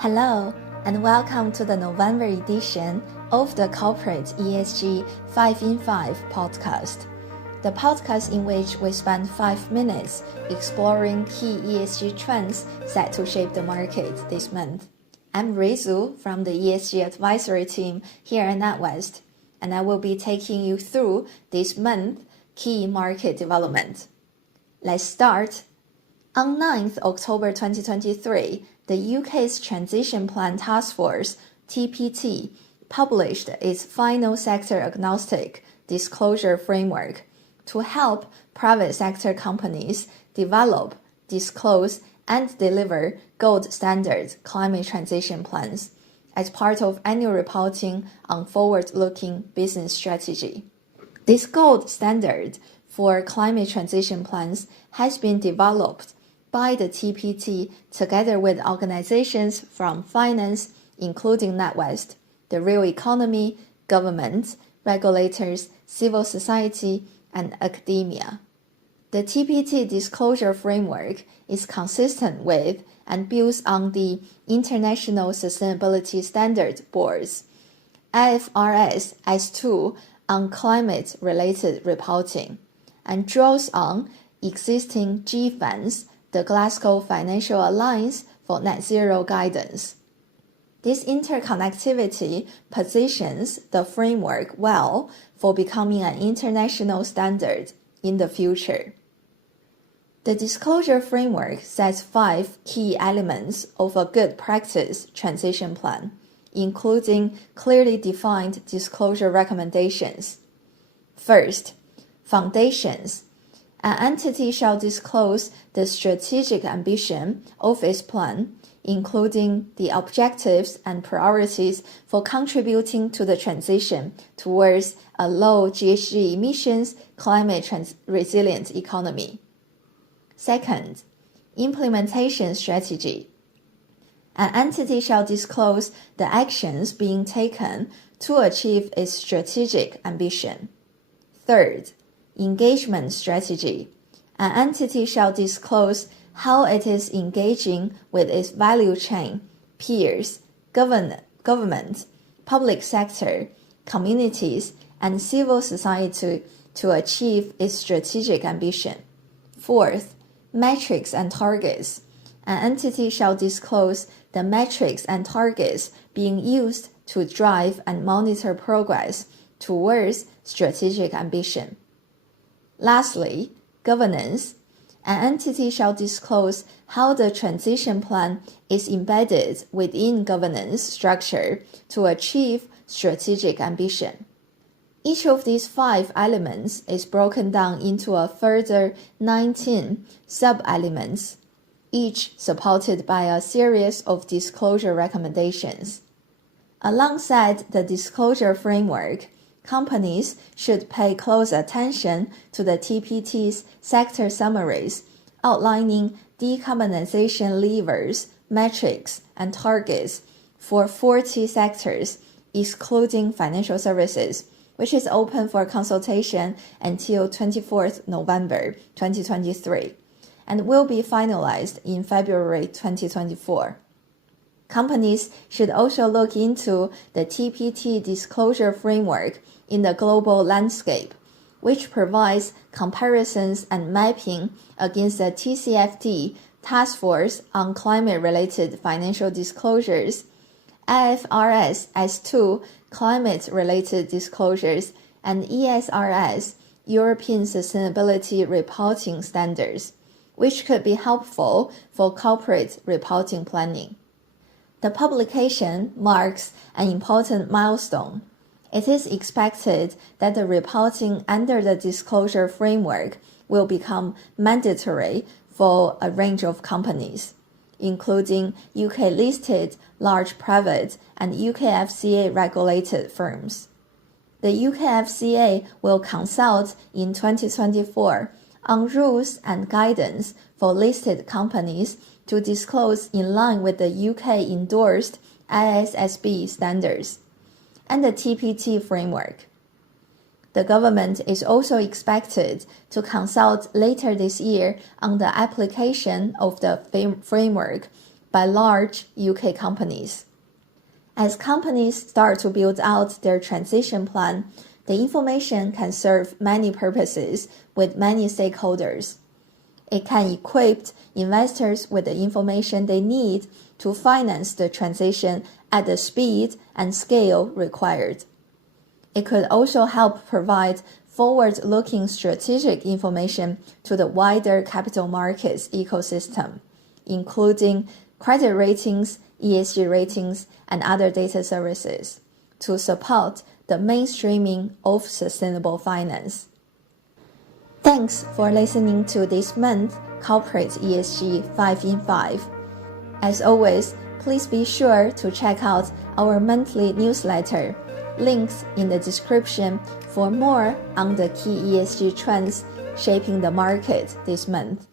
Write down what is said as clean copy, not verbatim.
Hello, and welcome to the November edition of the Corporate ESG 5 in 5 podcast, the podcast in which we spend 5 minutes exploring key ESG trends set to shape the market this month. I'm Rui Zu from the ESG advisory team here at NatWest, and I will be taking you through this month's key market development. Let's start. On 9th October 2023, the UK's Transition Plan Taskforce, TPT, published its final sector agnostic disclosure framework to help private sector companies develop, disclose, and deliver gold standard climate transition plans as part of annual reporting on forward-looking business strategy. This gold standard for climate transition plans has been developed by the TPT together with organizations from finance, including NatWest, the real economy, government, regulators, civil society, and academia. The TPT disclosure framework is consistent with and builds on the International Sustainability Standard Board's IFRS S2 on climate-related reporting and draws on existing GFANS, the Glasgow Financial Alliance for Net Zero guidance. This interconnectivity positions the framework well for becoming an international standard in the future. The disclosure framework sets 5 key elements of a good practice transition plan, including clearly defined disclosure recommendations. First, foundations. An entity shall disclose the strategic ambition of its plan, including the objectives and priorities for contributing to the transition towards a low GHG emissions, climate-resilient economy. Second, implementation strategy. An entity shall disclose the actions being taken to achieve its strategic ambition. Third, engagement strategy. An entity shall disclose how it is engaging with its value chain, peers, government, public sector, communities, and civil society to achieve its strategic ambition. Fourth, metrics and targets. An entity shall disclose the metrics and targets being used to drive and monitor progress towards strategic ambition. Lastly, governance. An entity shall disclose how the transition plan is embedded within governance structure to achieve strategic ambition. Each of these 5 elements is broken down into a further 19 sub-elements, each supported by a series of disclosure recommendations. Alongside the disclosure framework, companies should pay close attention to the TPT's sector summaries, outlining decarbonization levers, metrics, and targets for 40 sectors, excluding financial services, which is open for consultation until 24th November 2023, and will be finalized in February 2024. Companies should also look into the TPT disclosure framework in the global landscape, which provides comparisons and mapping against the TCFD Taskforce on Climate-Related Financial Disclosures, IFRS S2 Climate-Related Disclosures, and ESRS European Sustainability Reporting Standards, which could be helpful for corporate reporting planning. The publication marks an important milestone. It is expected that the reporting under the disclosure framework will become mandatory for a range of companies, including UK-listed large private and UK FCA-regulated firms. The UK FCA will consult in 2024 on rules and guidance for listed companies to disclose in line with the UK-endorsed ISSB standards and the TPT framework. The government is also expected to consult later this year on the application of the framework by large UK companies. As companies start to build out their transition plan, the information can serve many purposes with many stakeholders. It can equip investors with the information they need to finance the transition at the speed and scale required. It could also help provide forward-looking strategic information to the wider capital markets ecosystem, including credit ratings, ESG ratings, and other data services, to support the mainstreaming of sustainable finance. Thanks for listening to this month's Corporate ESG 5 in 5. As always, please be sure to check out our monthly newsletter, links in the description for more on the key ESG trends shaping the market this month.